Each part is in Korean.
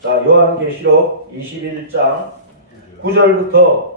자, 요한계시록 21장 9절부터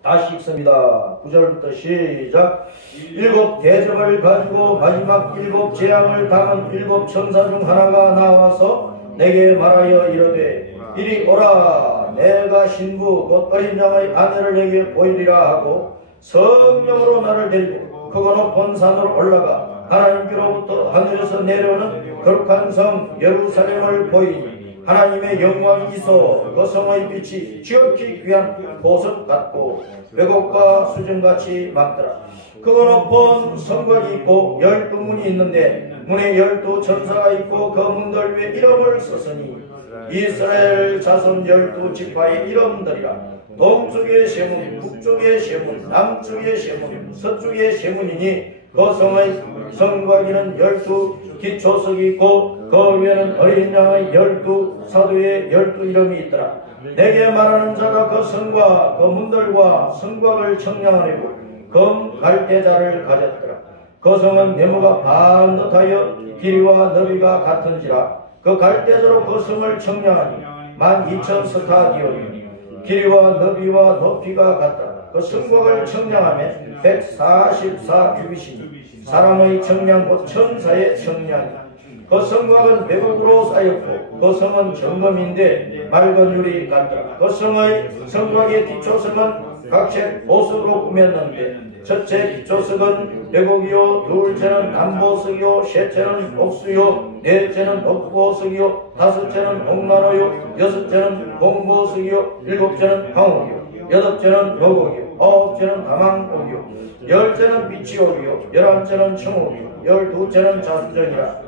다시 읽습니다. 9절부터 시작. 일곱 대접을 가지고 마지막 일곱 재앙을 당한 일곱 천사 중 하나가 나와서 내게 말하여 이르되 이리 오라. 내가 신부 곧 어린 양의 아내를 내게 보이리라 하고 성령으로 나를 데리고 크고 높은 산으로 올라가 하나님께로부터 하늘에서 내려오는 거룩한 성 예루살렘을 보이니 하나님의 영광이 있어 그 성의 빛이 지극히 귀한 보석 같고 왜곡과 수정같이 많더라. 크고 높은 성곽이 있고 12문이 있는데 문에 12천사가 있고 그 문들 위에 이름을 썼으니 이스라엘 자손 12지파의 이름들이라. 동쪽의 세문, 북쪽의 세문, 남쪽의 세문, 서쪽의 세문이니 그 성의 성곽에는 12기초석이 있고 그 위에는 어린 양의 12사도의 12 이름이 있더라. 내게 말하는 자가 그 성과 그 문들과 성곽을 청량하려고 검 갈대자를 가졌더라. 그 성은 네모가 반듯하여 길이와 너비가 같은지라. 그 갈대자로 그 성을 청량하니 12,000스타디오니 길이와 너비와 높이가 같다. 그 성곽을 청량하면 144규빗이니 사람의 청량 곧 천사의 청량이다. 그 성곽은 매국으로 쌓였고 그 성은 정금인데 맑은 유리 같더라. 그 성의 성곽의 기초성은 각색 보석으로 꾸몄는데 첫째 기초석은 매국이요, 둘째는 남보석이요, 셋째는 옥수요, 넷째는 옥보석이요, 다섯째는 홍나노요, 여섯째는 홍보석이요, 일곱째는 황옥이요, 여덟째는 로곡이요, 아홉째는 다망옥이요, 열째는 비치옥이요, 열한째는 청옥이요, 열두째는 자수전이라.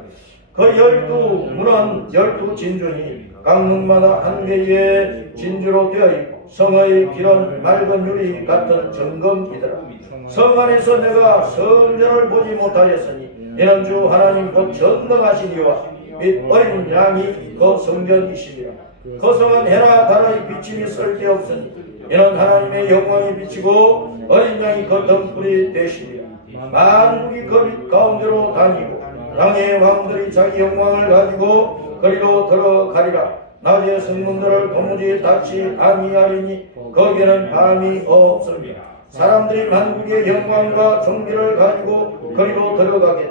그 12문은 12진주니 각 문마다 한 개의 진주로 되어 있고 성의 길은 맑은 유리 같은 정금이더라. 성 안에서 내가 성전을 보지 못하였으니 이는 주 하나님 곧 전능하신 이와 및 어린 양이 그 성전이시니라. 그 성은 해나 달의 비침이 쓸데없으니 이는 하나님의 영광이 비치고 어린 양이 그 등불이 되시니라. 만국이 그 빛 가운데로 다니고 땅의 왕들이 자기 영광을 가지고 거리로 들어가리라. 낮의 성문들을 도무지 닫지 아니하리니 거기에는 밤이 없습니다. 사람들이 만국의 영광과 존귀를 가지고 거리로 들어가게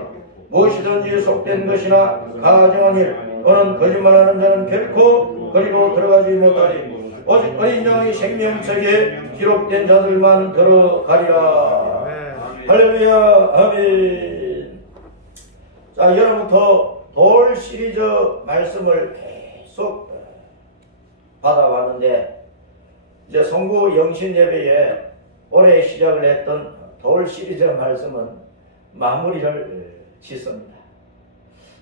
무엇이든지 속된 것이나 가정한 일 또는 거짓말하는 자는 결코 거리로 들어가지 못하리. 오직 어린 양의 생명책에 기록된 자들만 들어가리라. 할렐루야. 아멘. 자, 여러분부터 돌 시리즈 말씀을 계속 받아왔는데 이제 송구 영신 예배에 올해 시작을 했던 돌 시리즈 말씀은 마무리를 짓습니다.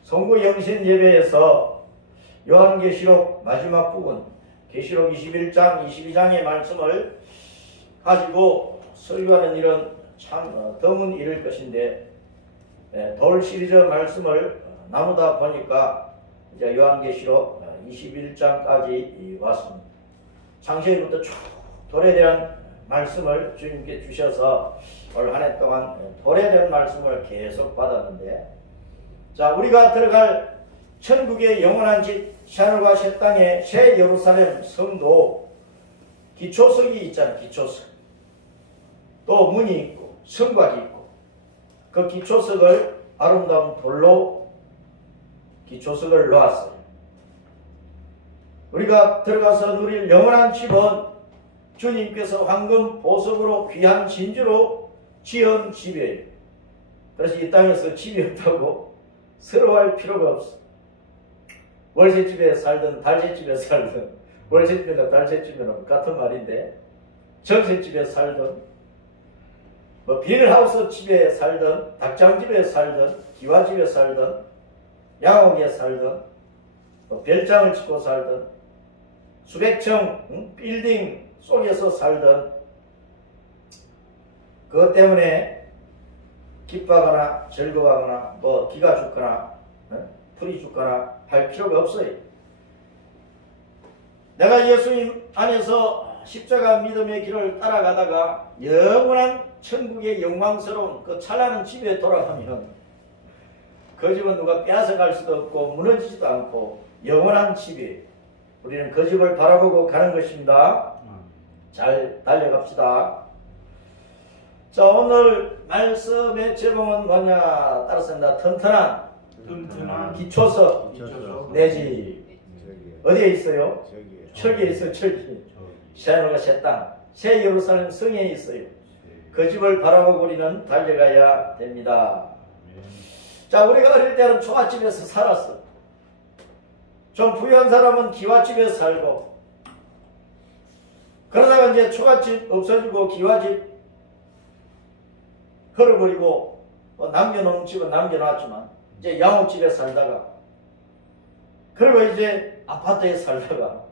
송구 영신 예배에서 요한계시록 마지막 부분 계시록 21장 22장의 말씀을 가지고 설교하는 일은 참 드문 일일 것인데 돌 시리즈 말씀을 나누다 보니까 이제 요한계시록 21장까지 왔습니다. 창세기부터 쭉 돌에 대한 말씀을 주님께 주셔서 올 한 해 동안 돌에 대한 말씀을 계속 받았는데, 자, 우리가 들어갈 천국의 영원한 집 하늘과 새 땅의 새 예루살렘 성도 기초석이 있잖아요. 기초석. 또 문이 있고 성곽이 있고 그 기초석을 아름다운 돌로 기초석을 놓았어요. 우리가 들어가서 누릴 영원한 집은 주님께서 황금 보석으로 귀한 진주로 지은 집이에요. 그래서 이 땅에서 집이 없다고 서러워할 필요가 없어. 월세집에 살든 달세집에 살든, 월세집이나 달세집이나 같은 말인데, 전세집에 살든 뭐 비닐하우스 집에 살든 닭장집에 살든 기와집에 살든 양옥에 살든 뭐 별장을 짓고 살든 수백층 빌딩 속에서 살든 그것 때문에 기뻐하거나 즐거워하거나 뭐 기가 죽거나 풀이 죽거나 할 필요가 없어요. 내가 예수님 안에서 십자가 믿음의 길을 따라가다가 영원한 천국의 영광스러운 그 찬란한 집에 돌아가면 그 집은 누가 빼앗아갈 수도 없고 무너지지도 않고 영원한 집이에요. 우리는 그 집을 바라보고 가는 것입니다. 잘 달려갑시다. 자, 오늘 말씀의 제목은 뭐냐? 따랐습니다. 튼튼한 기초서 내 집. 어디에 있어요? 철기에 있어요. 철기. 새하늘과 새 땅, 새 예루살렘 성에 있어요. 그 집을 바라보고 우리는 달려가야 됩니다. 자, 우리가 어릴 때는 초가집에서 살았어. 좀 부유한 사람은 기와집에서 살고, 그러다가 이제 초가집 없어지고 기와집 걸어버리고 남겨놓은 집은 남겨놨지만 이제 양옥집에 살다가, 그리고 이제 아파트에 살다가,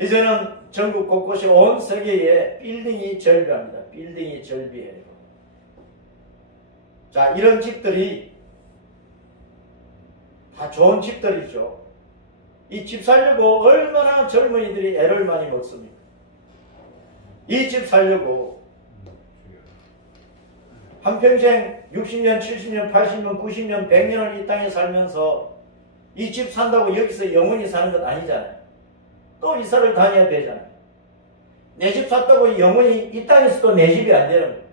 이제는 전국 곳곳에 온 세계에 빌딩이 절비합니다. 빌딩이 절비해요. 자, 이런 집들이 다 좋은 집들이죠. 이 집 살려고 얼마나 젊은이들이 애를 많이 먹습니까? 이 집 살려고 한평생 60년, 70년, 80년, 90년, 100년을 이 땅에 살면서 이 집 산다고 여기서 영원히 사는 건 아니잖아요. 또 이사를 다녀야 되잖아요. 내 집 샀다고 영원히 이 땅에서도 내 집이 안 되는 거예요.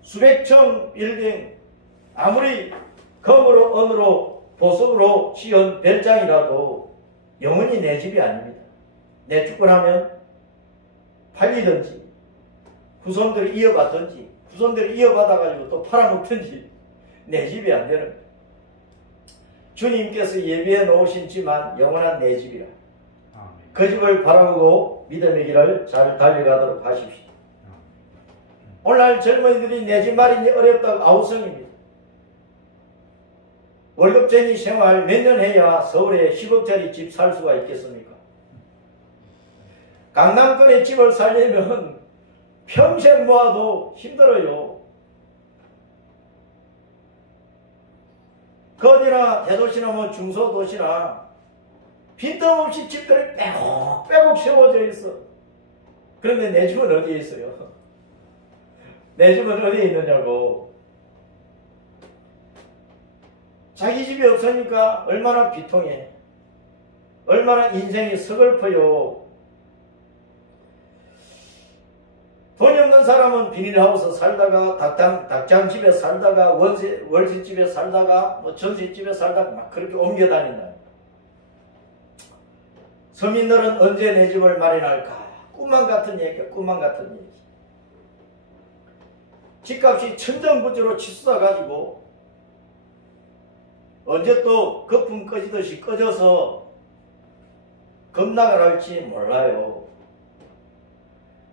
수백 층 빌딩, 아무리 금으로, 은으로, 보석으로 지은 별장이라도 영원히 내 집이 아닙니다. 내 죽고 나면 팔리든지, 후손들이 이어받든지, 후손들이 이어받아가지고 또 팔아먹든지 내 집이 안 되는 거예요. 주님께서 예비해 놓으신지만 영원한 내 집이라. 그 집을 바라보고 믿음의 길을 잘 달려가도록 하십시오. 오늘날 젊은이들이 내 집 마련이 어렵다고 아우성입니다. 월급쟁이 생활 몇 년 해야 서울에 10억짜리 집 살 수가 있겠습니까? 강남권에 집을 살려면 평생 모아도 힘들어요. 그 어디나 대도시나 뭐 중소도시나 빈틈없이 집들이 빼곡빼곡 세워져 있어. 그런데 내 집은 어디에 있어요? 내 집은 어디에 있느냐고. 자기 집이 없으니까 얼마나 비통해. 얼마나 인생이 서글퍼요. 돈이 없는 사람은 비닐하우스 살다가 닭장집에 살다가 월세집에 살다가 뭐 전세집에 살다가 막 그렇게 옮겨 다닌다. 서민들은 언제 내 집을 마련할까? 꿈만 같은 얘기야. 꿈만 같은 얘기. 집값이 천정부지로 치솟아가지고 언제 또 거품 꺼지듯이 꺼져서 급락을 할지 몰라요.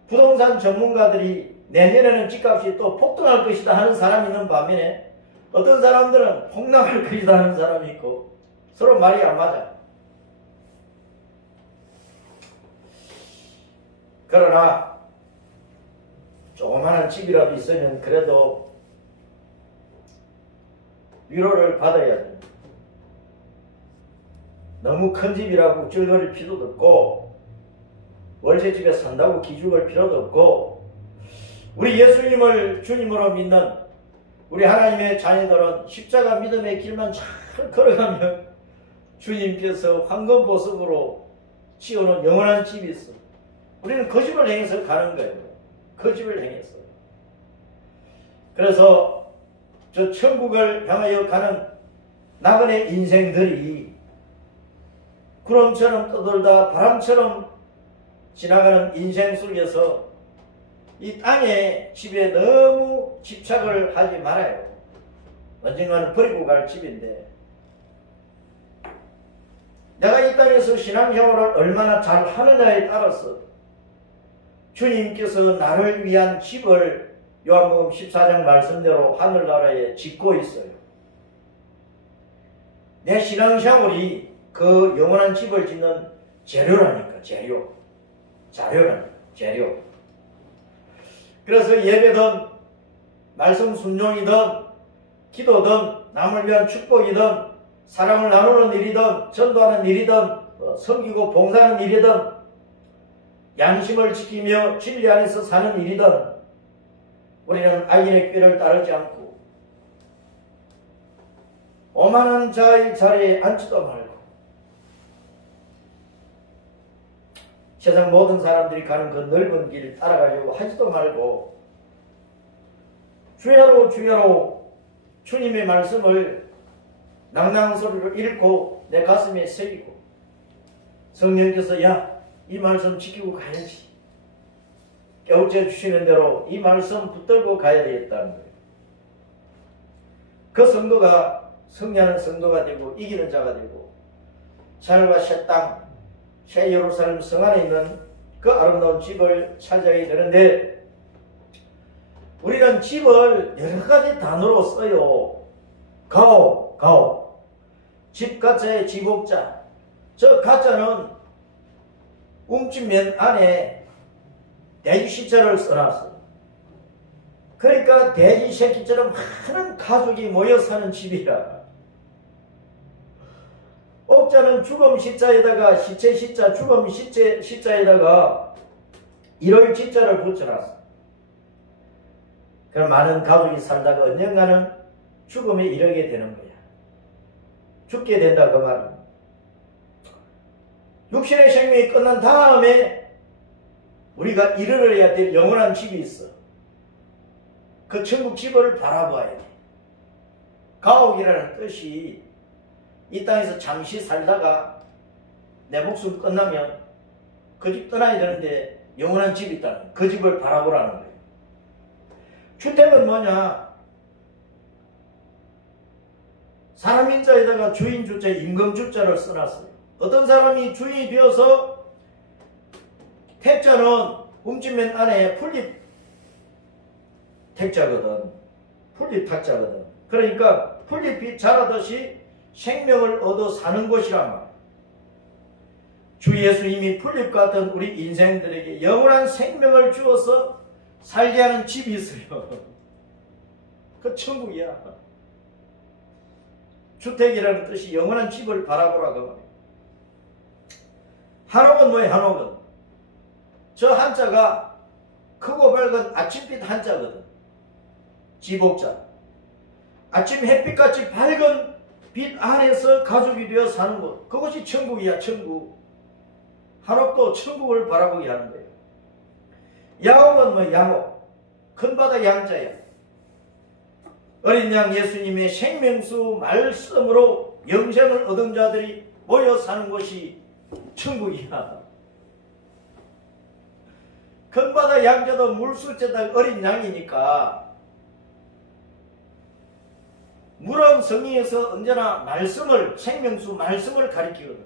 부동산 전문가들이 내년에는 집값이 또 폭등할 것이다 하는 사람이 있는 반면에 어떤 사람들은 폭락할 것이다 하는 사람이 있고 서로 말이 안 맞아. 그러나 조그마한 집이라도 있으면 그래도 위로를 받아야 됩니다. 너무 큰 집이라고 쩔거릴 필요도 없고 월세집에 산다고 기죽을 필요도 없고, 우리 예수님을 주님으로 믿는 우리 하나님의 자녀들은 십자가 믿음의 길만 잘 걸어가면 주님께서 황금보석으로 지어놓은 영원한 집이 있어. 우리는 그 집을 향해서 가는 거예요. 그 집을 향해서. 그래서 저 천국을 향하여 가는 나그네 인생들이 구름처럼 떠돌다 바람처럼 지나가는 인생 속에서 이 땅의 집에 너무 집착을 하지 말아요. 언젠가는 버리고 갈 집인데, 내가 이 땅에서 신앙생활을 얼마나 잘 하느냐에 따라서 주님께서 나를 위한 집을 요한복음 14장 말씀대로 하늘나라에 짓고 있어요. 내 신앙생활이 그 영원한 집을 짓는 재료라니까. 자료라니까. 재료. 그래서 예배든 말씀 순종이든 기도든 남을 위한 축복이든 사랑을 나누는 일이든 전도하는 일이든 섬기고 봉사하는 일이든 양심을 지키며 진리 안에서 사는 일이든 우리는 악인의 꾀를 따르지 않고 오만한 자의 자리에 앉지도 말고 세상 모든 사람들이 가는 그 넓은 길을 따라가려고 하지도 말고 주야로 주야로 주님의 말씀을 낭낭소리로 읽고 내 가슴에 새기고 성령께서 야, 이 말씀 지키고 가야지 깨우쳐 주시는 대로 이 말씀 붙들고 가야 되겠다는 거예요. 그 성도가 승리하는 성도가 되고 이기는 자가 되고 하늘과 새 땅, 새 예루살렘 성 안에 있는 그 아름다운 집을 차지하게 되는데 우리는 집을 여러 가지 단어로 써요. 가오, 집 가짜의 집옥자. 저 가짜는 움집면 안에 돼지 시자를 써놨어요. 그러니까 돼지 새끼처럼 많은 가족이 모여 사는 집이야. 옥자는 죽음 시자에다가 시체 시자, 죽음 시체 시자에다가 이럴 지자를 붙여놨어. 그럼 많은 가족이 살다가 언젠가는 죽음에 이르게 되는 거야. 죽게 된다 그 말은. 육신의 생명이 끝난 다음에 우리가 이르러야 될 영원한 집이 있어. 그 천국 집을 바라봐야 돼. 가옥이라는 뜻이 이 땅에서 잠시 살다가 내 목숨 끝나면 그 집 떠나야 되는데 영원한 집이 있다는 그 집을 바라보라는 거예요. 주택은 뭐냐? 사람 인자에다가 주인 주자, 임금 주자를 써놨어요. 어떤 사람이 주인이 되어서 택자는 움집면 안에 풀립 택자거든. 풀립 탁자거든. 그러니까 풀잎이 자라듯이 생명을 얻어 사는 곳이란 말이야. 주 예수님이 풀잎 같은 우리 인생들에게 영원한 생명을 주어서 살게 하는 집이 있어요. 그 천국이야. 주택이라는 뜻이 영원한 집을 바라보라고 말이야. 한옥은 뭐예요? 한옥은 저 한자가 크고 밝은 아침빛 한자거든. 집옥자. 아침 햇빛같이 밝은 빛 안에서 가족이 되어 사는 곳. 그것이 천국이야. 천국. 한옥도 천국을 바라보게 하는 거예요. 야옥은 뭐 양옥. 큰 바다 양자야. 어린 양 예수님의 생명수 말씀으로 영생을 얻은 자들이 모여 사는 곳이 천국이야. 큰 바다 양자도 물술제다 어린 양이니까 물은 성경에서 언제나 말씀을, 생명수 말씀을 가리키거든.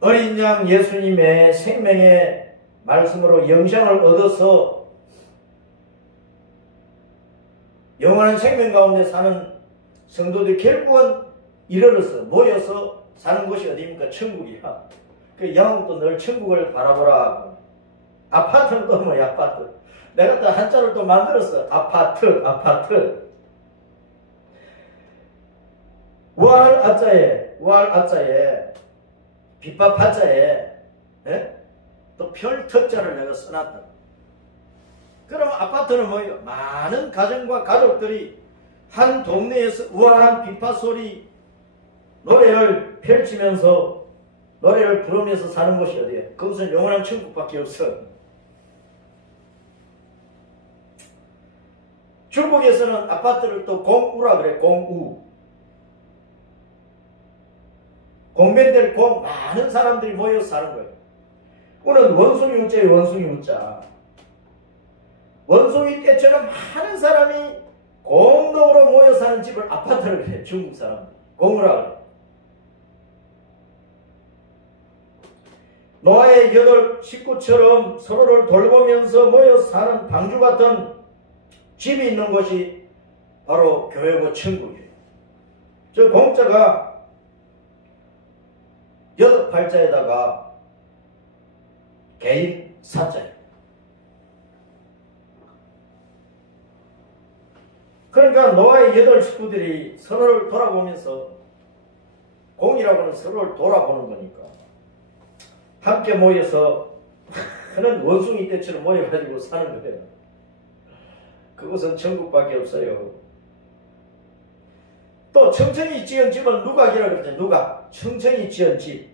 어린 양 예수님의 생명의 말씀으로 영생을 얻어서 영원한 생명 가운데 사는 성도들이 결국은 이르러서 모여서 사는 곳이 어디입니까? 천국이야. 그 영웅도 늘 천국을 바라보라. 아파트는 또 뭐야? 아파트. 내가 또 한자를 또 만들었어. 아파트. 우할 아자에 빗밥 하자에 또 별특자를 내가 써놨다. 그럼 아파트는 뭐예요? 많은 가정과 가족들이 한 동네에서 우아한 빗밥 소리 노래를 펼치면서 노래를 부르면서 사는 곳이 어디야? 그것은 영원한 천국밖에 없어. 중국에서는 아파트를 또 공우라 그래. 공우. 공변될 공, 많은 사람들이 모여서 사는 거예요. 우는 원숭이 우자예요. 원숭이 우자. 원숭이 떼처럼 많은 사람이 공동으로 모여 사는 집을 아파트를 그래. 중국 사람들. 공우라 그래. 노아의 8 식구처럼 서로를 돌보면서 모여 사는 방주 같은 집이 있는 곳이 바로 교회고 천국이에요. 저 공자가 8발자에다가 개인 사자예요. 그러니까 노아의 8 식구들이 서로를 돌아보면서, 공이라고는 서로를 돌아보는 거니까 함께 모여서 큰 원숭이 떼처럼 모여가지고 사는 거예요. 그것은 천국밖에 없어요. 또 청청이 지은 집은 누각이라고 그러죠. 누각. 청청이 지은 집.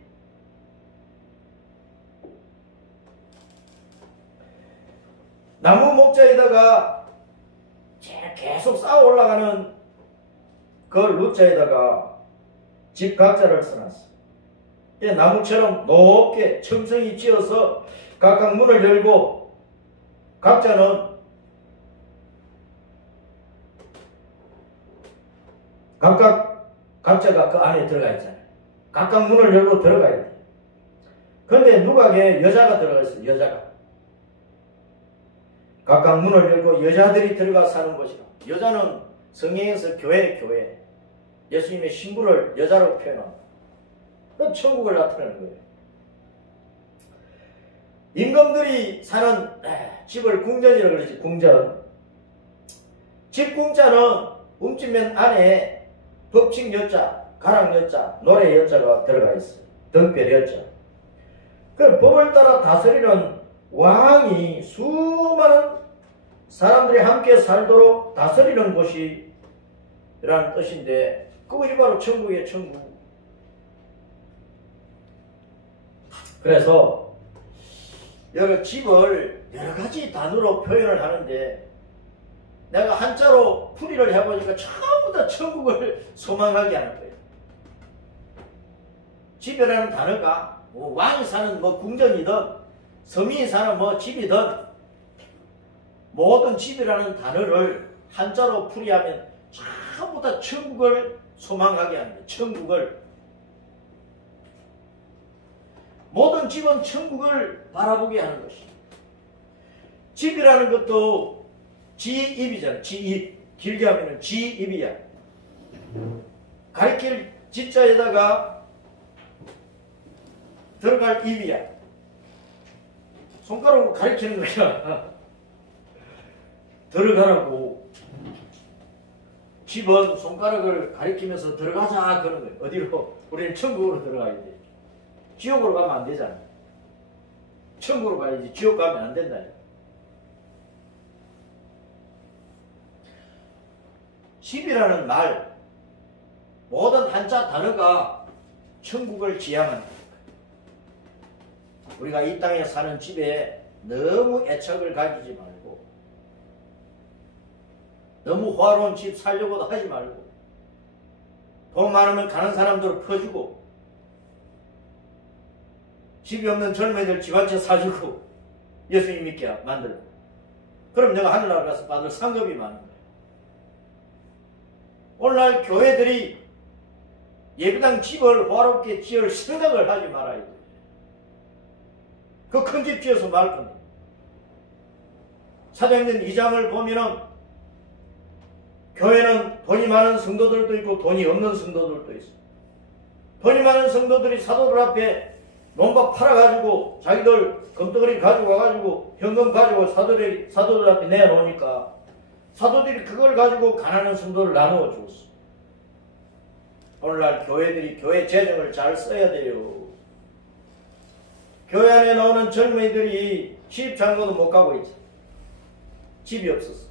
나무 목자에다가 계속 쌓아 올라가는 그 루자에다가 집 각자를 써놨어. 나무처럼 높게 청청이 지어서 각각 문을 열고 각자는 각자가 그 안에 들어가 있잖아요. 각각 문을 열고 들어가야 돼. 그런데 누각에 여자가 들어가 있어요. 여자가. 각각 문을 열고 여자들이 들어가 사는 곳이라. 여자는 성경에서 교회. 예수님의 신부를 여자로 표현합니다. 그건 천국을 나타내는 거예요. 임금들이 사는 집을 궁전이라고 그러지. 궁전. 집 궁자는 움집면 안에 법칙 여자, 가랑 여자, 노래 여자가 들어가 있어요. 등별 여자. 그 법을 따라 다스리는 왕이 수많은 사람들이 함께 살도록 다스리는 곳이라는 뜻인데 그것이 바로 천국이에요. 천국. 그래서 여러 집을 여러 가지 단어로 표현을 하는데 내가 한자로 풀이를 해보니까 전부 다 천국을 소망하게 하는 거예요. 집이라는 단어가 왕이 사는 궁전이든 서민이 사는 집이든 모든 집이라는 단어를 한자로 풀이하면 전부 다 천국을 소망하게 하는 거예요. 천국을. 모든 집은 천국을 바라보게 하는 것이. 집이라는 것도 지입이잖아. 지입. 길게 하면 지입이야. 가리킬 지자에다가 들어갈 입이야. 손가락으로 가리키는 거야. 들어가라고. 집은 손가락을 가리키면서 들어가자 그러는 거예요. 어디로? 우리는 천국으로 들어가야 돼. 지옥으로 가면 안 되잖아. 천국으로 가야지. 지옥 가면 안 된다. 집이라는 말, 모든 한자 단어가 천국을 지향하는 거예요. 우리가 이 땅에 사는 집에 너무 애착을 가지지 말고 너무 호화로운 집 살려고도 하지 말고 돈 많으면 가는 사람들을 퍼주고 집이 없는 젊은이들 집 한 채 사주고 예수님 믿게 만들고 그럼 내가 하늘나라 가서 받을 상급이 많은 거예요. 오늘날 교회들이 예배당 집을 호화롭게 지을 생각을 하지 말아야 돼요. 그 큰 집 지어서 말 겁니다. 사도행전 2장을 보면은 교회는 돈이 많은 성도들도 있고 돈이 없는 성도들도 있어요. 돈이 많은 성도들이 사도들 앞에 농박 팔아가지고 자기들 금덩어리 가지고 와가지고 현금 가지고 사도들 앞에 내놓으니까 사도들이 그걸 가지고 가난한 성도를 나누어 주었어. 오늘날 교회들이 교회 재정을 잘 써야 돼요. 교회 안에 나오는 젊은이들이 시집장가도 못 가고 있지. 집이 없었어.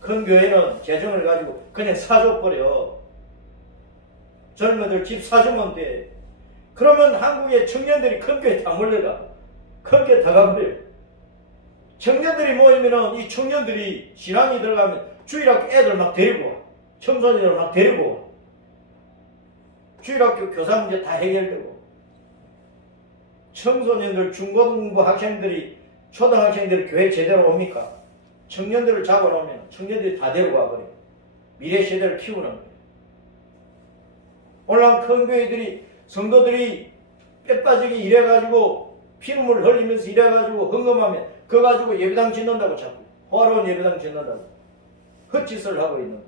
큰 교회는 재정을 가지고 그냥 사줘버려. 젊은이들 집 사주면 돼. 그러면 한국의 청년들이 큰 교회 다 몰려가. 큰 교회 다 가버려요. 청년들이 모이면은 이 청년들이 신앙이 들어가면 주일학교 애들 막 데리고 와. 청소년들 막 데리고 와. 주일학교 교사 문제 다 해결되고. 청소년들, 중고등부 학생들이, 초등학생들이 교회 제대로 옵니까? 청년들을 잡아놓으면 청년들이 다 데리고 와버려요. 미래 세대를 키우는 거예요. 오늘날 큰 교회들이, 성도들이 뼈 빠지게 일해가지고 피눈물 흘리면서 일해가지고 헌금하면 그거 가지고 예배당 짓는다고 자꾸. 호화로운 예배당 짓는다고. 헛짓을 하고 있는 거예요.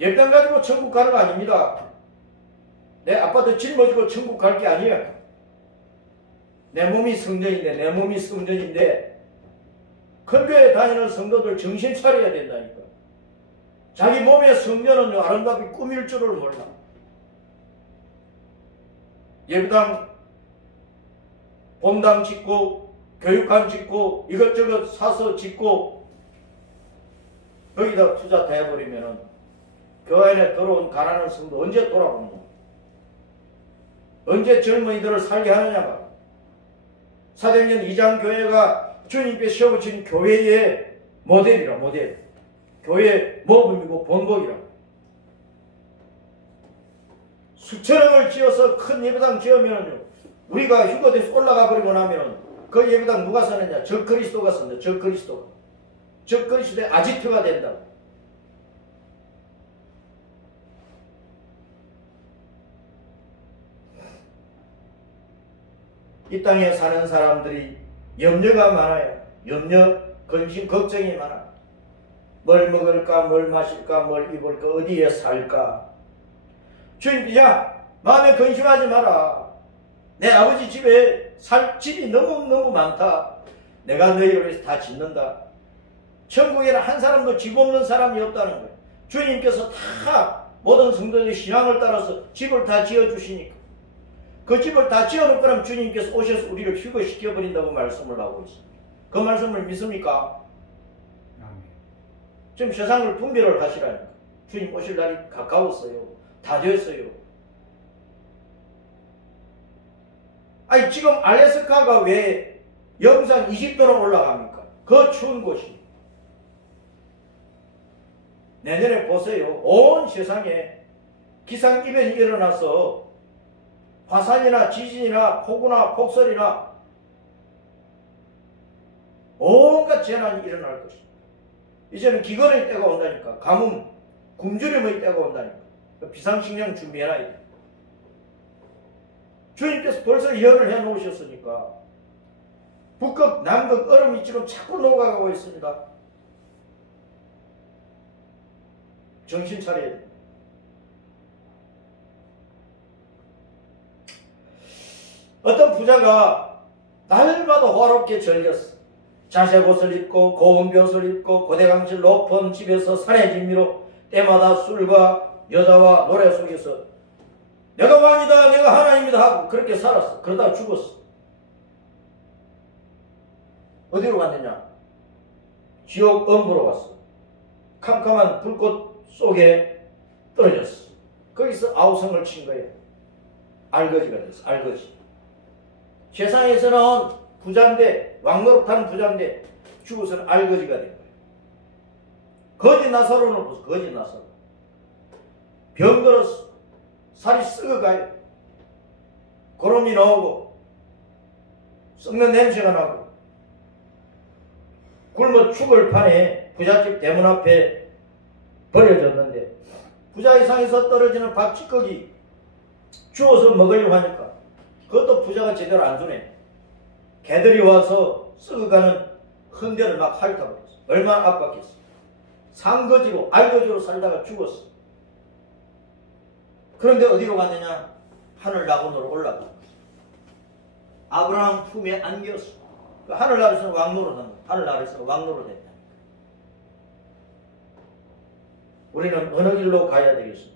예배당 가지고 천국 가는 거 아닙니다. 내 아빠도 짊어지고 천국 갈 게 아니에요. 내 몸이 성전인데 큰 교회 다니는 성도들 정신 차려야 된다니까. 자기 몸의 성전은 아름답게 꾸밀 줄을 몰라. 예배당 본당 짓고 교육관 짓고 이것저것 사서 짓고 여기다 투자 다 해버리면은 교회 안에 들어온 가난한 성도 언제 돌아보느냐? 언제 젊은이들을 살게 하느냐 말이야. 사도행전 2장 교회가 주님께 세워진 교회의 모델이라, 모델. 교회의 모범이고 본보기라. 수천억을 지어서 큰 예배당 지으면요, 우리가 휴거돼서 올라가 버리고 나면은 그 예배당 누가 사느냐? 적 그리스도가 산다. 적 그리스도가. 적 그리스도의 아지트가 된다고. 이 땅에 사는 사람들이 염려가 많아요. 염려, 근심, 걱정이 많아. 뭘 먹을까, 뭘 마실까, 뭘 입을까, 어디에 살까. 주님, 야, 마음에 근심하지 마라. 내 아버지 집에 살 집이 너무너무 많다. 내가 너희를 위해서 다 짓는다. 천국에는 한 사람도 집 없는 사람이 없다는 거예요. 주님께서 다 모든 성도들의 신앙을 따라서 집을 다 지어주시니까. 그 집을 다 지어놓을 거라면 주님께서 오셔서 우리를 휴거시켜버린다고 말씀을 하고 있습니다. 그 말씀을 믿습니까? 지금 세상을 분별을 하시라니까. 주님 오실 날이 가까웠어요. 다 됐어요. 아니 지금 알래스카가 왜 영상 20도로 올라갑니까? 그 추운 곳이. 내년에 보세요. 온 세상에 기상이변이 일어나서 화산이나 지진이나 폭우나 폭설이나 온갖 재난이 일어날 것입니다. 이제는 기근의 때가 온다니까. 가뭄, 굶주림의 때가 온다니까. 비상식량 준비해놔야 돼. 주님께서 벌써 예언을 해놓으셨으니까. 북극, 남극, 얼음이 지금 자꾸 녹아가고 있습니다. 정신 차려야 돼. 어떤 부자가 날마다 호화롭게 즐겼어. 자색 옷을 입고 고운 벼옷을 입고 고대강실 높은 집에서 산의 진미로 때마다 술과 여자와 노래 속에서 내가 왕이다, 내가 하나님이다 하고 그렇게 살았어. 그러다가 죽었어. 어디로 갔느냐? 지옥 엄부로 갔어. 캄캄한 불꽃 속에 떨어졌어. 거기서 아우성을 친 거예요. 알거지가 됐어. 알거지. 세상에서는 부자인데, 왕노릇한 부자인데 죽어서는 알거지가 된 거예요. 거지 나사로는 보세요. 거지 나사로. 병들어서 살이 썩어가요. 고름이 나오고 썩는 냄새가 나고 굶어 죽을 판에 부잣집 대문 앞에 버려졌는데 부자 이상에서 떨어지는 밥 찌꺼기 주워서 먹으려고 하니까 그것도 부자가 제대로 안 주네. 개들이 와서 썩어가는 흔대를 막 핥아버렸어. 얼마나 압박했어. 상거지로 알거지로 살다가 죽었어. 그런데 어디로 갔느냐? 하늘 낙원으로 올라가. 아브라함 품에 안겼어. 그 하늘나라에서는 왕노릇한 거. 하늘나라에서는 왕노릇했다. 우리는 어느 길로 가야 되겠습니까?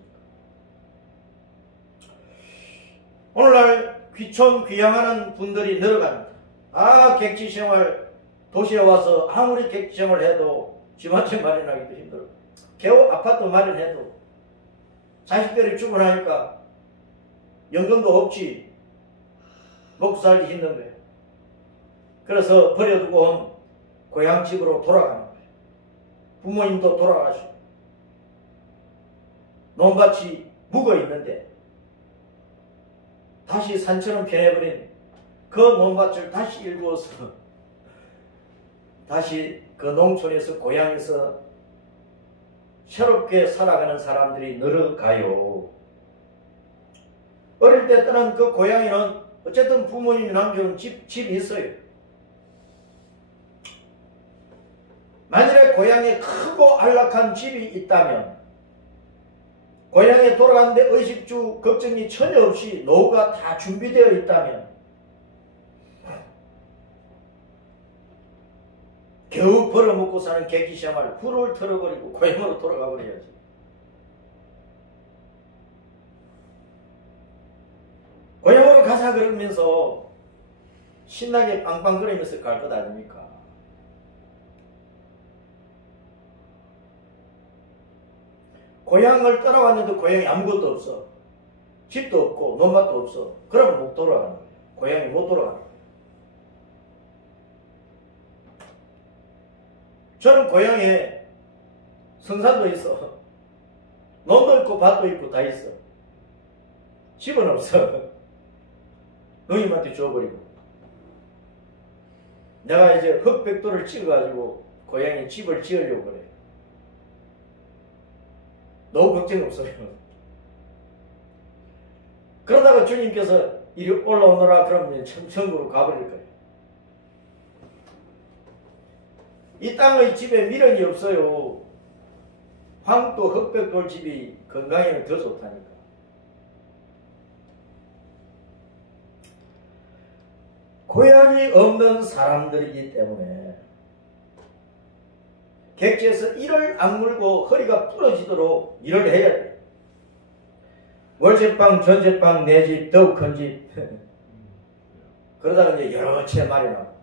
오늘날 귀촌 귀향하는 분들이 늘어갑니다. 객지생활 도시에 와서 아무리 객지생활 해도 집 한 채 마련하기도 힘들어. 겨우 아파트 마련해도 자식들이 죽고 나니까 연금도 없지. 먹고 살기 힘든 거예요. 그래서 버려두고 온 고향집으로 돌아가는 거예요. 부모님도 돌아가시고 논밭이 묵어 있는데 다시 산처럼 변해버린 그 논밭을 다시 일구어서 다시 그 농촌에서 고향에서 새롭게 살아가는 사람들이 늘어가요. 어릴 때 떠난 그 고향에는 어쨌든 부모님이 남겨놓은 집이 있어요. 만일에 고향에 크고 안락한 집이 있다면 고향에 돌아가는데 의식주 걱정이 전혀 없이 노후가 다 준비되어 있다면 겨우 벌어먹고 사는 객기생활 훌훌 털어버리고 고향으로 돌아가 버려야지. 고향으로 가자 그러면서 신나게 빵빵거리면서 갈 것 아닙니까? 고향을 떠나왔는데 고향에 아무것도 없어. 집도 없고 논밭도 없어. 그러면 못 돌아가는 거예요. 고향에 못 돌아가는 거예요. 저는 고향에 성산도 있어. 논도 있고 밭도 있고 다 있어. 집은 없어. 누님한테 줘버리고. 내가 이제 흑백도를 찍어가지고 고향에 집을 지으려고 그래. 너무 걱정 없어요. 그러다가 주님께서 이리 올라오너라 그러면 천국으로 가버릴 거예요. 이 땅의 집에 미련이 없어요. 황도 흑백돌 집이 건강에는 더 좋다니까. 고향이 없는 사람들이기 때문에 객지에서 이를 악물고 허리가 부러지도록 일을 해야 돼. 월제방, 전제방, 내 집, 더욱 큰 집. 그러다가 이제 여러 채 마련하고.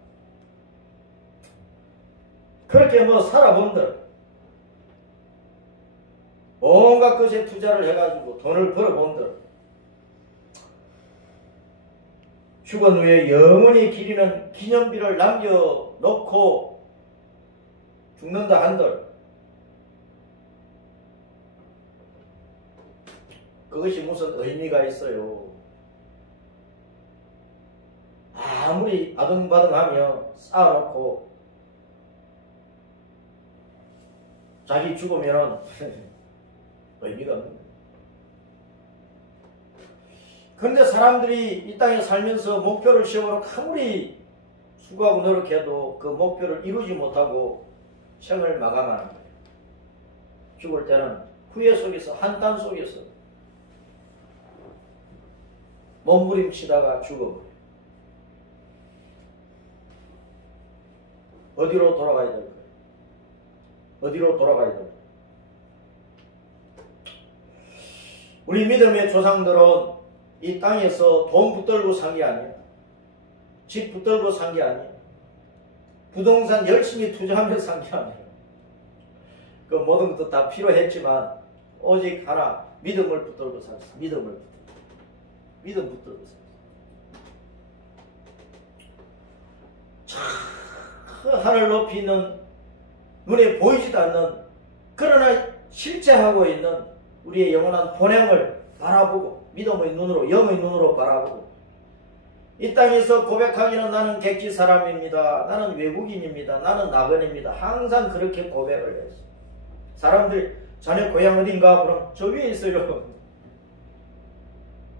그렇게 뭐 살아본들. 온갖 것에 투자를 해가지고 돈을 벌어본들. 죽은 후에 영원히 기리는 기념비를 남겨놓고 죽는다 한들 그것이 무슨 의미가 있어요. 아무리 아등바등하며 쌓아놓고 자기 죽으면 의미가 없는 거예요. 그런데 사람들이 이 땅에 살면서 목표를 세우러 아무리 수고하고 노력해도 그 목표를 이루지 못하고 생을 마감하는 거예요. 죽을 때는 후회 속에서 한탄 속에서 몸부림치다가 죽어버려요. 어디로 돌아가야 될까요? 어디로 돌아가야 될까요? 우리 믿음의 조상들은 이 땅에서 돈 붙들고 산 게 아니에요. 집 붙들고 산 게 아니에요. 부동산 열심히 투자하면서 산 게 아니에요. 그 모든 것도 다 필요했지만 오직 하나 믿음을 붙들고 살았어요. 믿음을 붙들고. 믿음 붙들고 살았어요. 저 하늘 높이 있는 눈에 보이지도 않는 그러나 실제하고 있는 우리의 영원한 본향을 바라보고 믿음의 눈으로 영의 눈으로 바라보고 이 땅에서 고백하기는 나는 객지 사람입니다. 나는 외국인입니다. 나는 나그네입니다. 항상 그렇게 고백을 했어요. 사람들이 자네 고향 어딘가? 그럼 저 위에 있어요.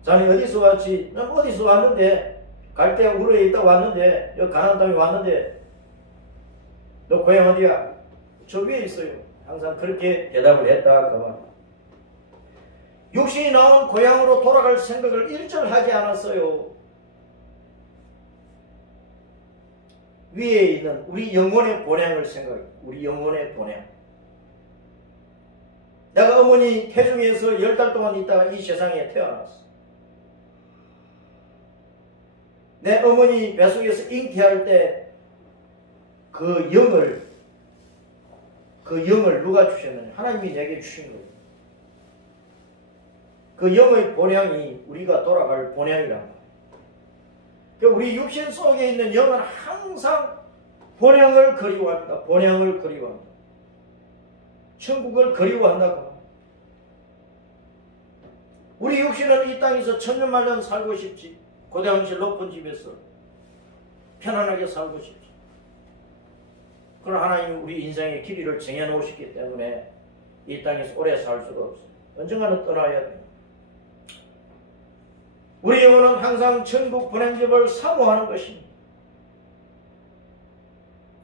자네 어디서 왔지? 난 어디서 왔는데 갈대가 우르에 있다 왔는데 여기 가나안 땅에 왔는데 너 고향 어디야? 저 위에 있어요. 항상 그렇게 대답을 했다 그 말. 육신이 나온 고향으로 돌아갈 생각을 일절 하지 않았어요. 위에 있는 우리 영혼의 본향을 생각해. 우리 영혼의 본향. 내가 어머니 태중에서 10달 동안 있다가 이 세상에 태어났어. 내 어머니 뱃속에서 잉태할 때 그 영을 누가 주셨느냐? 하나님이 내게 주신 거예요. 그 영의 본향이 우리가 돌아갈 본향이란 말이에요. 그러니까 우리 육신 속에 있는 영은 항상 본향을 그리워합니다. 본향을 그리워합니다. 천국을 그리워한다고. 우리 육신은 이 땅에서 천년만년 살고 싶지. 고대왕실 높은 집에서 편안하게 살고 싶지. 그러나 하나님이 우리 인생의 길이를 정해놓으셨기 때문에 이 땅에서 오래 살 수가 없어요. 언젠가는 떠나야 돼요. 우리 영혼은 항상 천국 본향집을 사모하는 것입니다.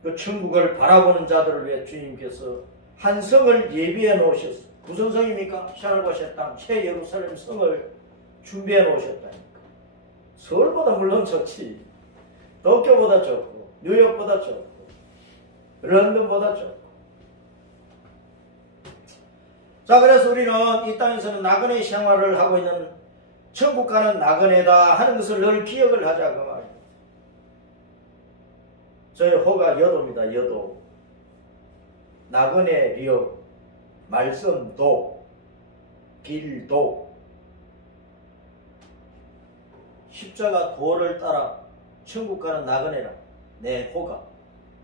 그 천국을 바라보는 자들을 위해 주님께서 한 성을 예비해 놓으셨어요. 무슨 성입니까? 하늘과 새 땅, 새 예루살렘 성을 준비해 놓으셨다니까. 서울보다 물론 좋지. 도쿄보다 좋고, 뉴욕보다 좋고, 런던보다 좋고. 자, 그래서 우리는 이 땅에서는 나그네 생활을 하고 있는 천국 가는 나그네다 하는 것을 늘 기억을 하자 그 말이에요. 저희 호가 여도입니다. 여도. 나그네 리어 말씀도 길도. 십자가 도를 따라 천국 가는 나그네라. 내 호가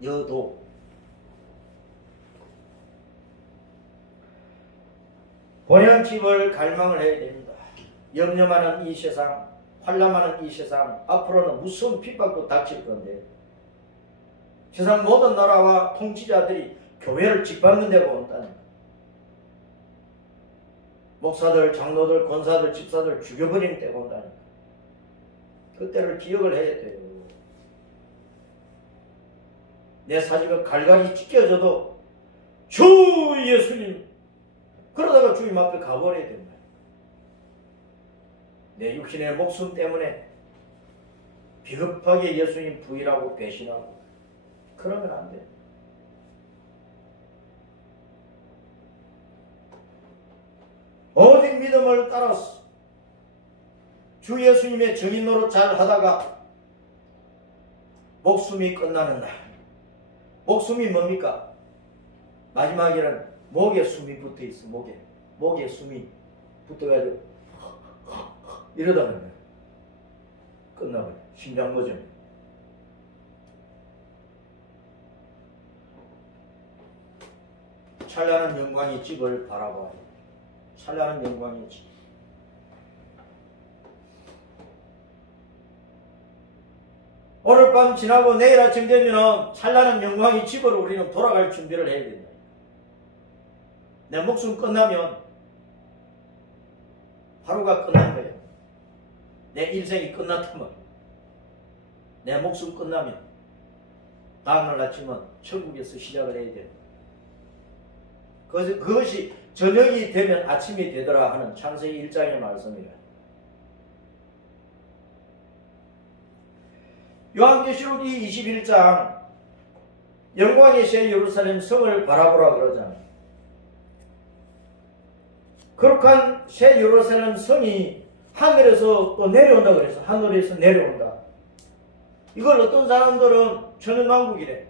여도. 본향집을 갈망을 해야 됩니다. 염려 많은 이 세상, 환난 많은 이 세상, 앞으로는 무서운 핍박도 닥칠 건데 세상 모든 나라와 통치자들이 교회를 짓밟는 데가 온다는 거예요. 목사들, 장로들, 권사들, 집사들 죽여버리는 때가 온다는 거예요. 그때를 기억을 해야 돼요. 내 사지가 갈갈이 찢겨져도 주 예수님, 그러다가 주님 앞에 가버려야 된다. 내 육신의 목숨 때문에 비겁하게 예수님 부인하고 배신하고 그러면 안 돼. 오직 믿음을 따라서 주 예수님의 증인 노릇 잘 하다가 목숨이 끝나는 날. 목숨이 뭡니까? 마지막에는 목에 숨이 붙어 있어. 목에 숨이 붙어가지고 이러다가 끝나버려. 심장 모전. 찬란한 영광의 집을 바라봐요. 찬란한 영광의 집. 오늘 밤 지나고 내일 아침 되면 찬란한 영광의 집으로 우리는 돌아갈 준비를 해야 된다. 내 목숨 끝나면 하루가 끝난 거야. 내 인생이 끝났단 말이야. 내 목숨 끝나면 다음날 아침은 천국에서 시작을 해야 된다. 그것이 저녁이 되면 아침이 되더라 하는 창세기 1장의 말씀이라. 요한계시록이 21장 영광의 새 예루살렘 성을 바라보라 그러잖아요. 거룩한 새 예루살렘 성이 하늘에서 또 내려온다 그래서 하늘에서 내려온다. 이걸 어떤 사람들은 천연왕국이래.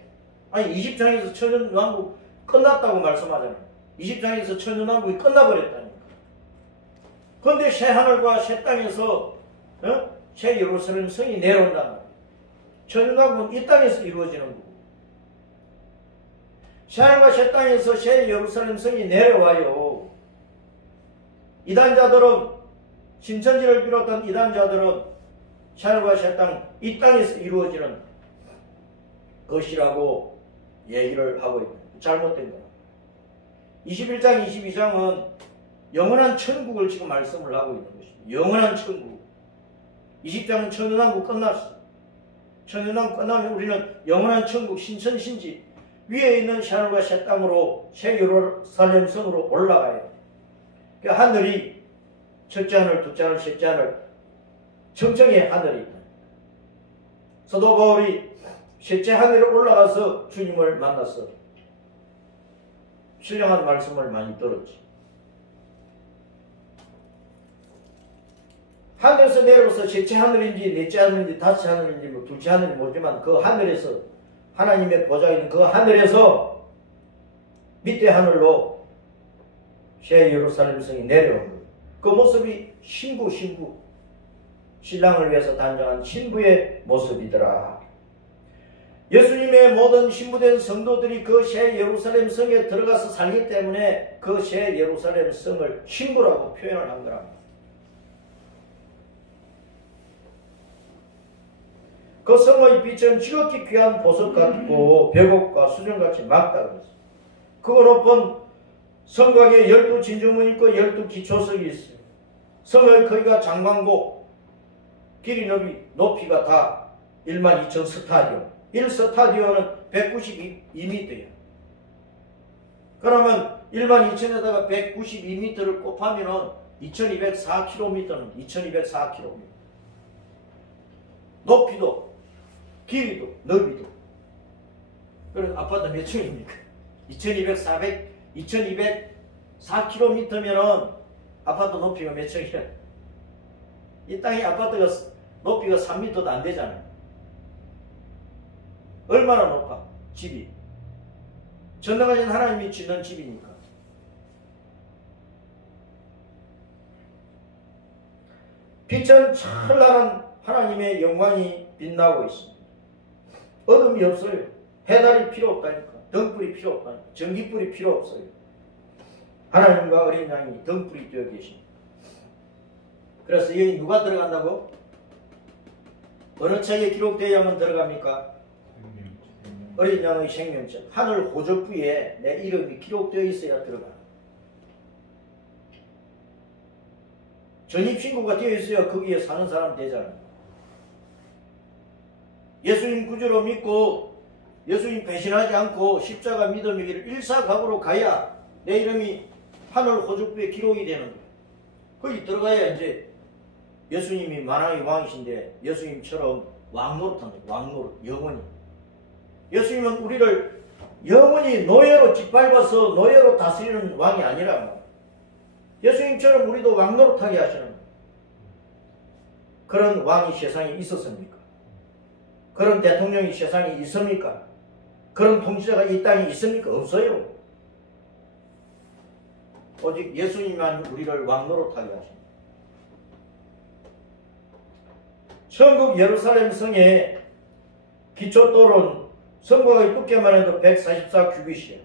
아니 20장에서 천연왕국 끝났다고 말씀하잖아요. 20장에서 천연왕국이 끝나버렸다니까. 그런데 새 하늘과 새 땅에서 새 예루살렘 성이 내려온다. 천연왕국은 이 땅에서 이루어지는 거고 새 하늘과 새 땅에서 새 예루살렘 성이 내려와요. 이단자들은 신천지를 비롯한 이단자들은 새 하늘과 새 땅, 이 땅에서 이루어지는 것이라고 얘기를 하고 있다. 잘못된 거야. 21장, 22장은 영원한 천국을 지금 말씀을 하고 있는 것입니다. 영원한 천국. 20장은 천연왕국 끝났어. 천연왕국 끝나면 우리는 영원한 천국, 신천신지 위에 있는 새 하늘과 새 땅으로 새 예루살렘 성으로 올라가야 돼. 그러니까 하늘이 첫째 하늘, 둘째 하늘, 셋째 하늘, 정정의 하늘이 있다. 사도 바울이 셋째 하늘에 올라가서 주님을 만났어. 신령한 말씀을 많이 들었지. 하늘에서 내려서 셋째 하늘인지 넷째 하늘인지 다섯째 하늘인지 뭐 둘째 하늘인지 모르지만 그 하늘에서 하나님의 보좌가 있는 그 하늘에서 밑에 하늘로 새 예루살렘 성이 내려온 거예요. 그 모습이 신부 신랑을 위해서 단장한 신부의 모습이더라. 예수님의 모든 신부된 성도들이 그 새 예루살렘 성에 들어가서 살기 때문에 그 새 예루살렘 성을 신부라고 표현을 한 거랍니다. 그 성의 빛은 지극히 귀한 보석 같고 벽옥과 수정같이 맑다 그랬어요. 그 높은 성곽에 12진주문이 있고 12기초석이 있어요. 성의 크기가 장광고 길이 높이가 다 12,000 스타디온. 1스타디온은 192m예요. 그러면 12,000에다가 192m를 곱하면 2204km는 2204km. 높이도 길이도 너비도. 그래서 아파트 몇 층입니까? 2204km면은 아파트 높이가 몇 층이야? 이 땅의 아파트가 높이가 3m도 안 되잖아요. 얼마나 높아? 집이. 전능하신 하나님이 짓는 집이니까. 빛은 찬란한 하나님의 영광이 빛나고 있습니다. 어둠이 없어요. 해달이 필요 없다니까. 등불이 필요 없다니까. 전기불이 필요 없어요. 하나님과 어린 양이 등불이 되어 계십니다. 그래서 여기 누가 들어간다고? 어느 책에 기록되어야만 들어갑니까? 어린 양의 생명책. 하늘 호적부에 내 이름이 기록되어 있어야 들어가. 전입신고가 되어 있어야 거기에 사는 사람 되잖아요. 예수님 구주로 믿고 예수님 배신하지 않고 십자가 믿음의 길을 일사각오로 가야 내 이름이 하늘 호적부에 기록이 되는 거예요. 거기 들어가야 이제 예수님이 만왕의 왕이신데 예수님처럼 왕노릇하는 거예요. 왕노릇, 영원히. 예수님은 우리를 영원히 노예로 짓밟아서 노예로 다스리는 왕이 아니라 예수님처럼 우리도 왕노릇하게 하시는 그런 왕이 세상에 있었습니까? 그런 대통령이 세상에 있습니까? 그런 통치자가 이 땅에 있습니까? 없어요. 오직 예수님만 우리를 왕노릇하게 하십니다. 천국 예루살렘 성의 기초돌은 성곽의 두께만 해도 144규빗이에요.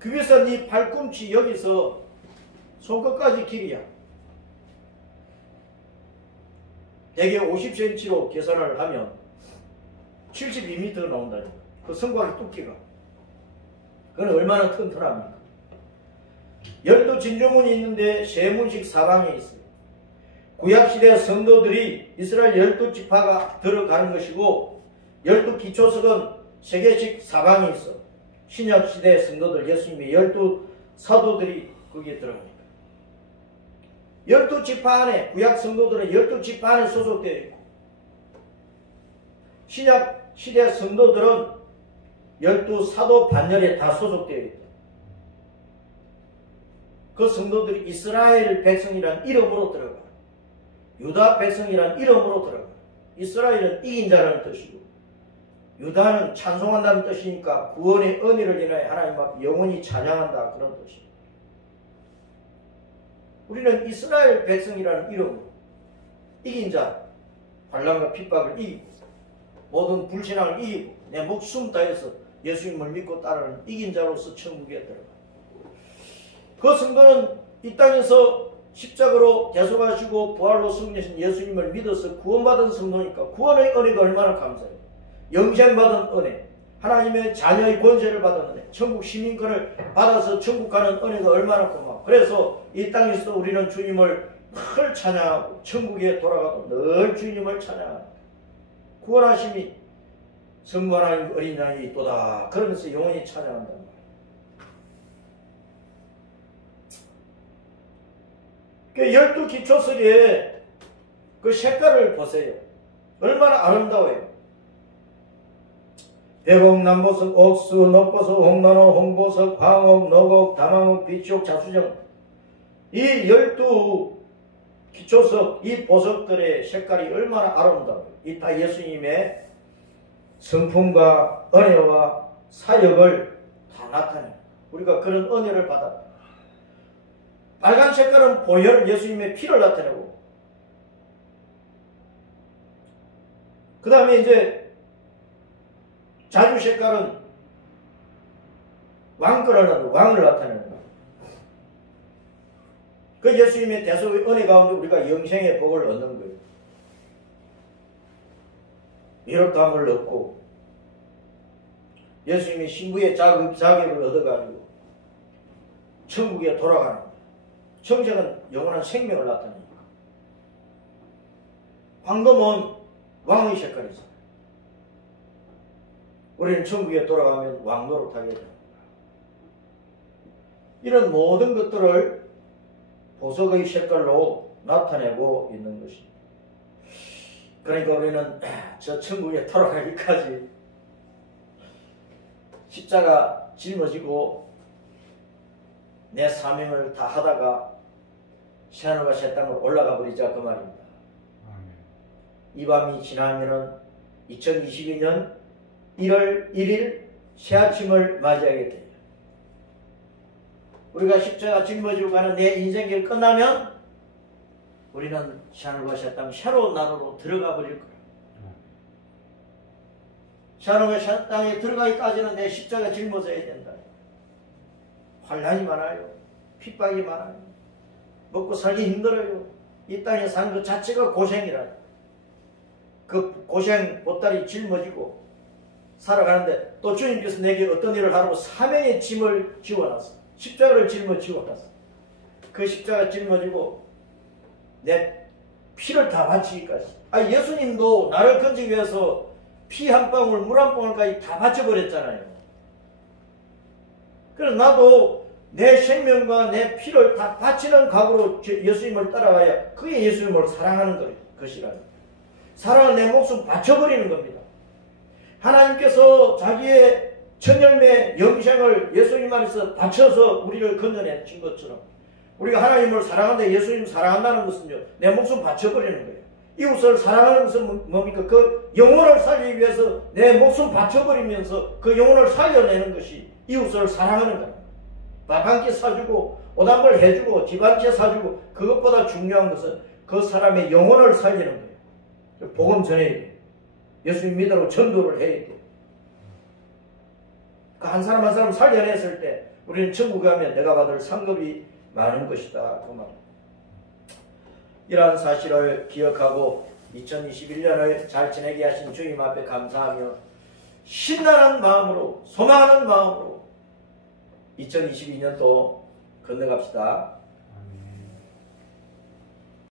규빗은 이 발꿈치 여기서 손끝까지 길이야. 대개 50cm로 계산을 하면 72m 나온다니까. 그 성곽의 두께가. 그건 얼마나 튼튼합니까? 12진주문이 있는데 3문씩 사방에 있어요. 구약시대 성도들이 이스라엘 12지파가 들어가는 것이고 12기초석은 3개씩 사방에 있어. 신약시대 성도들 예수님의 12사도들이 거기에 들어갑니다. 12지파 안에 구약 성도들은 12지파 안에 소속되어 있고 신약시대 성도들은 12사도 반열에 다 소속되어 있다. 그 성도들이 이스라엘 백성이라는 이름으로 들어가. 유다 백성이라는 이름으로 들어가. 이스라엘은 이긴 자라는 뜻이고 유다는 찬송한다는 뜻이니까 구원의 은혜를 인하여 하나님 앞에 영원히 찬양한다 그런 뜻입니다. 우리는 이스라엘 백성이라는 이름으로 이긴 자, 환난과 핍박을 이기고 모든 불신앙을 이기고 내 목숨 다해서 예수님을 믿고 따르는 이긴 자로서 천국에 들어가. 그 성도는 이 땅에서 십자가로 대속하시고 부활로 승리하신 예수님을 믿어서 구원받은 성도니까 구원의 은혜가 얼마나 감사해요. 영생받은 은혜, 하나님의 자녀의 권세를 받은 은혜, 천국 시민권을 받아서 천국 가는 은혜가 얼마나 고마워. 그래서 이 땅에서 우리는 주님을 늘 찬양하고 천국에 돌아가도 늘 주님을 찬양하고 구원하심이 성부 하나님 어린 양이 있도다 그러면서 영원히 찬양한다. 그 12기초석의 그 색깔을 보세요. 얼마나 아름다워요. 백옥, 남보석, 옥수, 녹보석, 홍나노, 홍보석, 황옥, 노곡, 담황옥, 비치옥, 자수정 이 12기초석 이 보석들의 색깔이 얼마나 아름다워요. 이 다 예수님의 성품과 은혜와 사역을 다 나타내요. 우리가 그런 은혜를 받았다. 빨간 색깔은 보혈 예수님의 피를 나타내고 그 다음에 이제 자주 색깔은 왕을 나타내는 거예요. 그 예수님의 대속의 은혜 가운데 우리가 영생의 복을 얻는 거예요. 위로함을 얻고 예수님의 신부의 자격을 얻어가지고 천국에 돌아가는 거예요. 정색은 영원한 생명을 나타내니까. 황금은 왕의 색깔이잖아요. 우리는 천국에 돌아가면 왕노릇하게 됩니다. 이런 모든 것들을 보석의 색깔로 나타내고 있는 것입니다. 그러니까 우리는 저 천국에 돌아가기까지 십자가 짊어지고 내 사명을 다 하다가 새하늘과 새 땅으로 올라가 버리자 그 말입니다. 이 밤이 지나면은 2022년 1월 1일 새아침을 맞이하게 돼요. 우리가 십자가 짊어지고 가는 내 인생길 끝나면 우리는 샤누가 땅 샤로 나라로 들어가 버릴 거라. 샤누가 땅에 들어가기까지는 내 십자가 짊어져야 된다. 환난이 많아요. 핍박이 많아요. 먹고 살기 힘들어요. 이 땅에 사는 것 자체가 고생이라. 그 고생 보따리 짊어지고 살아가는데 또 주님께서 내게 어떤 일을 하라고 사명의 짐을 지워놨어. 십자가를 짊어지워놨어. 그 십자가 짊어지고 내 피를 다 바치기까지. 예수님도 나를 건지기 위해서 피 한 방울 물 한 방울까지 다 바쳐버렸잖아요. 그래서 나도 내 생명과 내 피를 다 바치는 각오로 예수님을 따라가야 그게 예수님을 사랑하는 것이라. 사랑은 내 목숨 바쳐버리는 겁니다. 하나님께서 자기의 천열매 영생을 예수님 안에서 바쳐서 우리를 건져내신 것처럼 우리가 하나님을 사랑하는데 예수님 사랑한다는 것은요, 내 목숨 바쳐버리는 거예요. 이웃을 사랑하는 것은 뭡니까? 그 영혼을 살리기 위해서 내 목숨 바쳐버리면서 그 영혼을 살려내는 것이 이웃을 사랑하는 거예요. 밥 한 끼 사주고 옷 한 벌 해주고 집 한 채 사주고 그것보다 중요한 것은 그 사람의 영혼을 살리는 거예요. 복음 전해야 돼요. 예수님 믿으라고 전도를 해야 돼요. 그 한 사람 한 사람 살려냈을 때 우리는 천국에 가면 내가 받을 상급이 많은 것이다. 그 말입니다. 이러한 사실을 기억하고 2021년을 잘 지내게 하신 주님 앞에 감사하며 신나는 마음으로 소망하는 마음으로 2022년도 건너갑시다.